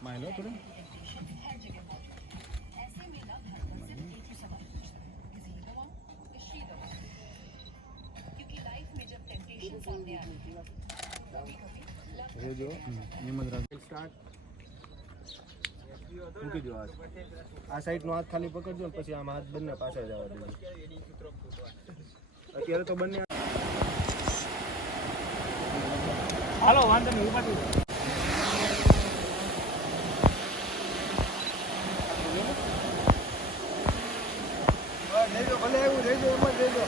मायलो थोड़े जो स्टार्ट મૂકી દો આ સાઈડનો હાથ ખાલી પકડજો ને પછી આમ હાથ બંને પાછળ જવા દેજો અત્યારે તો બંને હાલો વાંધો નહીં ઉભા થઈ ભલે એવું રહેજો એમ જ રહેજો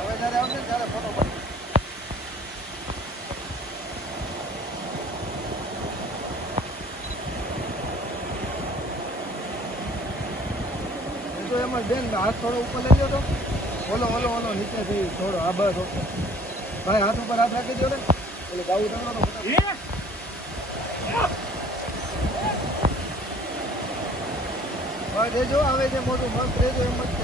હવે જયારે આવશે ને ત્યારે ફોટો પાડી તો એમાં બેન હાથ થોડો ઉપર લઈ લો તો ઓલો ઓલો ઓલો નીચેથી થોડો આ બસ ભાઈ હાથ ઉપર હાથ રાખી દો ને એટલે ગાવું તગડો તો ભાઈ દેજો આવે છે મોટું મસ્ત રહેજો એમ જ